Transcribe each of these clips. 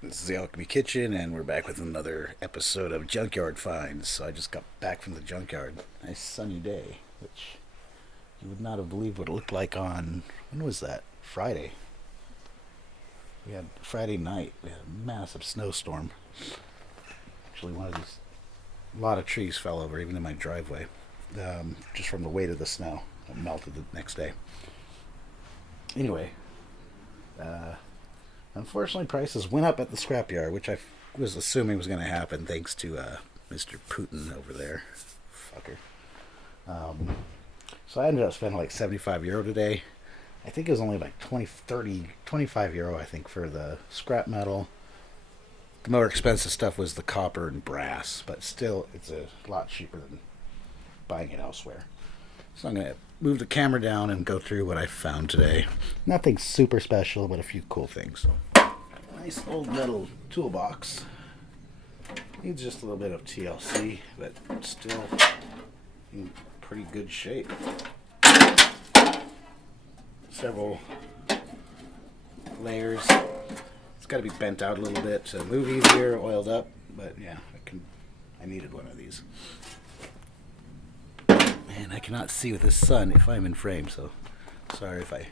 This is the Alchemy Kitchen, and we're back with another episode of Junkyard Finds. So I just got back from the junkyard. Nice sunny day, which you would not have believed what it looked like on, when was that? Friday. We had Friday night. We had a massive snowstorm. Actually, a lot of trees fell over, even in my driveway, just from the weight of the snow. It melted the next day. Anyway, uh, unfortunately, prices went up at the scrapyard, which I was assuming was going to happen thanks to Mr. Putin over there. Fucker. Um, so I ended up spending like €75 today. I think it was only like 20, 30, €25, I think, for the scrap metal. The more expensive stuff was the copper and brass, but still, it's a lot cheaper than buying it elsewhere. So I'm going to move the camera down and go through what I found today. Nothing super special, but a few cool things. Nice old metal toolbox. Needs just a little bit of TLC, but still in pretty good shape. Several layers. It's got to be bent out a little bit to move easier, oiled up, but yeah, I needed one of these. And I cannot see with the sun if I'm in frame, so sorry if I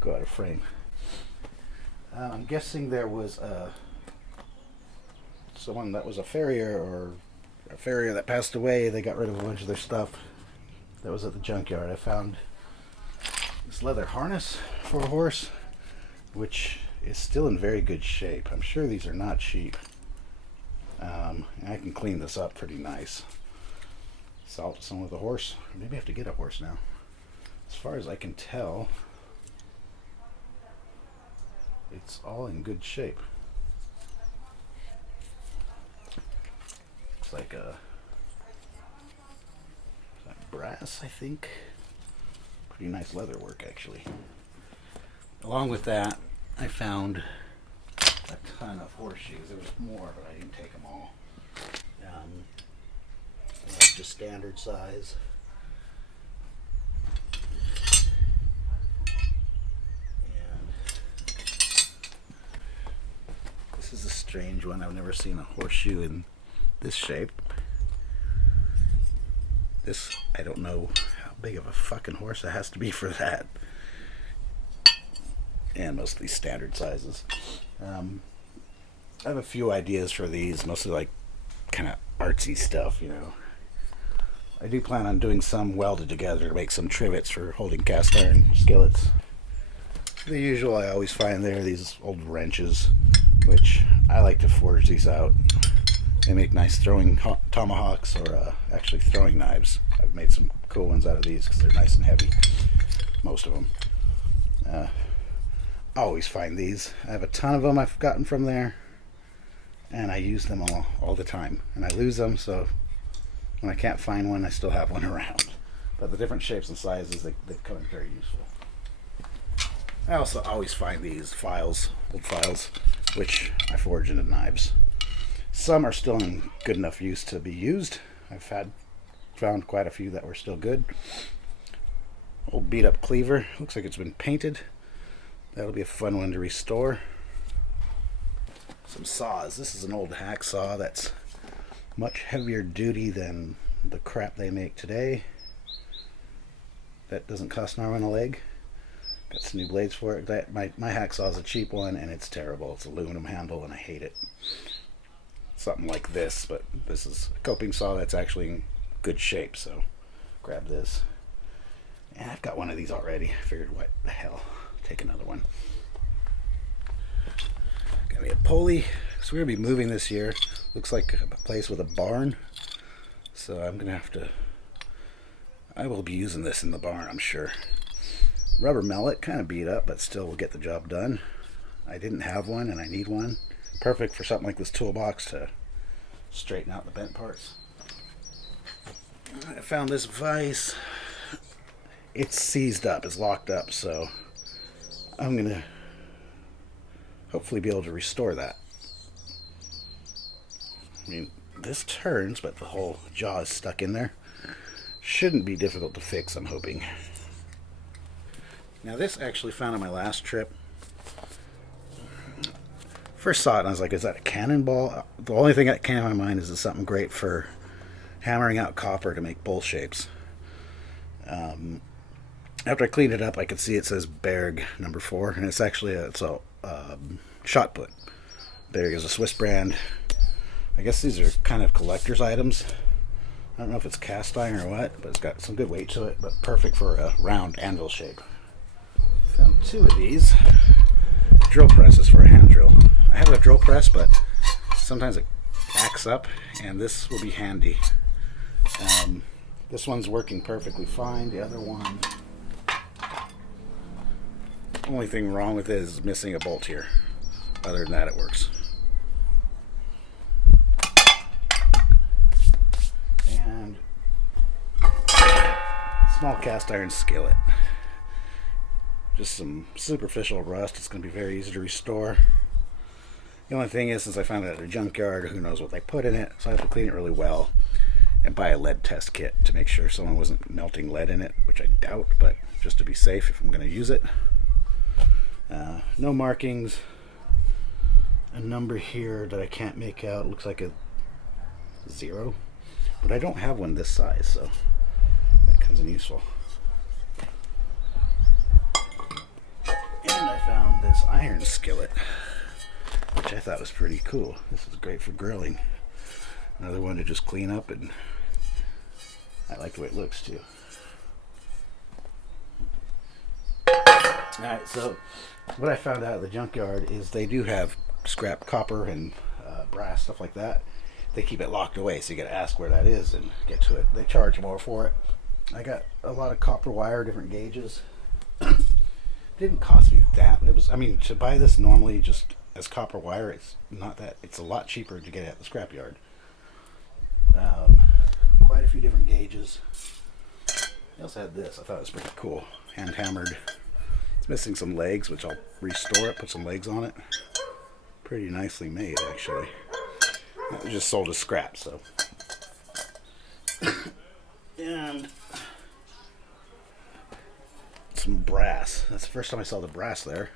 go out of frame. I'm guessing there was someone that was a farrier or a farrier that passed away. They got rid of a bunch of their stuff that was at the junkyard. I found this leather harness for a horse, which is still in very good shape. I'm sure these are not cheap. And I can clean this up pretty nice. Salt some with a horse. Maybe I have to get a horse now. As far as I can tell, it's all in good shape. It's like a brass, I think. Pretty nice leather work, actually. Along with that, I found a ton of horseshoes. There was more, but I didn't take them all. Just standard size. And this is a strange one. I've never seen a horseshoe in this shape. This, I don't know how big of a fucking horse it has to be for that. And mostly standard sizes. I have a few ideas for these, mostly like kind of artsy stuff, you know. I do plan on doing some welded together to make some trivets for holding cast iron skillets. The usual I always find there, these old wrenches, which I like to forge these out. They make nice throwing tomahawks or actually throwing knives. I've made some cool ones out of these because they're nice and heavy, most of them. I always find these. I have a ton of them I've gotten from there, and I use them all the time. And I lose them, so when I can't find one, I still have one around. But the different shapes and sizes, they come in very useful. I also always find these files, old files, which I forge into knives. Some are still in good enough use to be used. I've found quite a few that were still good. Old beat up cleaver, looks like it's been painted. That'll be a fun one to restore. Some saws. This is an old hacksaw that's much heavier duty than the crap they make today. That doesn't cost an arm and a leg. Got some new blades for it. My hacksaw is a cheap one and it's terrible. It's aluminum handle and I hate it. Something like this, but this is a coping saw that's actually in good shape, so grab this. And I've got one of these already. I figured, what the hell, take another one. Got me a pulley. So we're gonna be moving this year. Looks like a place with a barn, so I'm gonna have to, I will be using this in the barn, I'm sure. Rubber mallet, kind of beat up, but still will get the job done. I didn't have one and I need one. Perfect for something like this toolbox to straighten out the bent parts. I found this vise. It's seized up, it's locked up, so I'm gonna hopefully be able to restore that. I mean, this turns, but the whole jaw is stuck in there. Shouldn't be difficult to fix, I'm hoping. Now this actually found on my last trip. First saw it and I was like, is that a cannonball? The only thing that came to my mind is it's something great for hammering out copper to make bowl shapes. After I cleaned it up, I could see it says Berg number 4, and it's actually a shot put. Berg is a Swiss brand. I guess these are kind of collector's items. I don't know if it's cast iron or what, but it's got some good weight to it, but perfect for a round anvil shape. Found 2 of these drill presses for a hand drill. I have a drill press, but sometimes it acts up, and this will be handy. This one's working perfectly fine. The other one, only thing wrong with it is missing a bolt here. Other than that, it works. And small cast iron skillet. Just some superficial rust. It's going to be very easy to restore. The only thing is, since I found it at a junkyard, who knows what they put in it, so I have to clean it really well and buy a lead test kit to make sure someone wasn't melting lead in it, which I doubt, but just to be safe if I'm going to use it. No markings. A number here that I can't make out. It looks like a 0, but I don't have one this size, so that comes in useful. And I found this iron skillet, which I thought was pretty cool. This is great for grilling. Another one to just clean up, and I like the way it looks too. Alright, so what I found out at the junkyard is they do have scrap copper and brass, stuff like that. They keep it locked away, so you gotta ask where that is and get to it. They charge more for it. I got a lot of copper wire, different gauges. Didn't cost me that. It was, I mean, to buy this normally just as copper wire, it's not that. It's a lot cheaper to get at the scrapyard. Quite a few different gauges. I also had this. I thought it was pretty cool. Hand hammered. It's missing some legs, which I'll restore it, put some legs on it. Pretty nicely made, actually. It was just sold as scrap, so. And some brass. That's the first time I saw the brass there.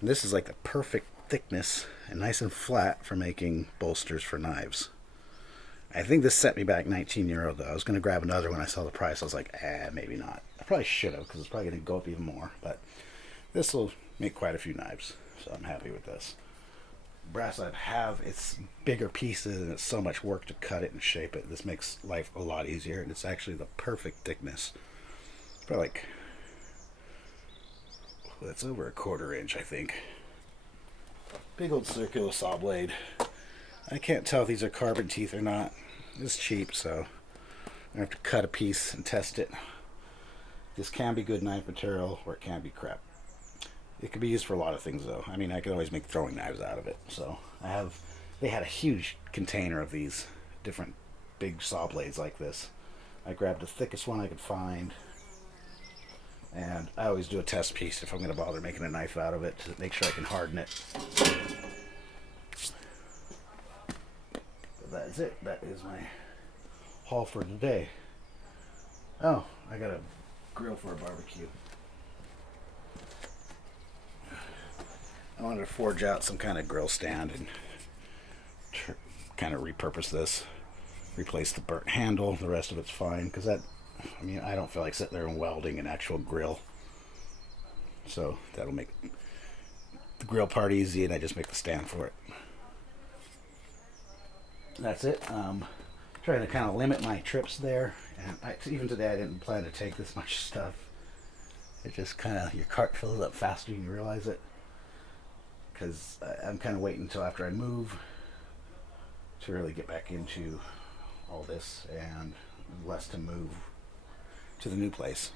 And this is like the perfect thickness and nice and flat for making bolsters for knives. I think this set me back €19 though. I was going to grab another when I saw the price. I was like, maybe not. I probably should have, because it's probably going to go up even more. But this will make quite a few knives, so I'm happy with this. Brass I have, it's bigger pieces and it's so much work to cut it and shape it. This makes life a lot easier, and it's actually the perfect thickness. It's probably like, that's over a 1/4 inch, I think. Big old circular saw blade. I can't tell if these are carbon teeth or not. It's cheap, so I have to cut a piece and test it. This can be good knife material, or it can be crap. It could be used for a lot of things, though. I mean, I could always make throwing knives out of it. So they had a huge container of these different big saw blades like this. I grabbed the thickest one I could find, and I always do a test piece if I'm going to bother making a knife out of it to make sure I can harden it. But that is it. That is my haul for today. Oh, I got a grill for a barbecue. I wanted to forge out some kind of grill stand and kind of repurpose this, replace the burnt handle. The rest of it's fine, because that, I mean, I don't feel like sitting there and welding an actual grill, so that'll make the grill part easy, and I just make the stand for it. That's it. Trying to kind of limit my trips there, and even today I didn't plan to take this much stuff. It just kind of, your cart fills up faster than you realize it, because I'm kind of waiting until after I move to really get back into all this, and less to move to the new place.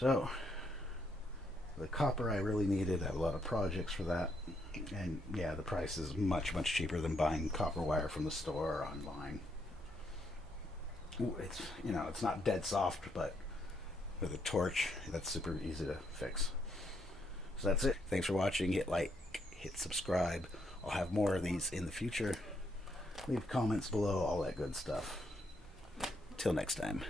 So the copper I really needed. I have a lot of projects for that, and yeah, the price is much cheaper than buying copper wire from the store or online. It's, you know, it's not dead soft, but with a torch that's super easy to fix. So that's it. Thanks for watching. Hit like, hit subscribe. I'll have more of these in the future. Leave comments below, all that good stuff. Till next time.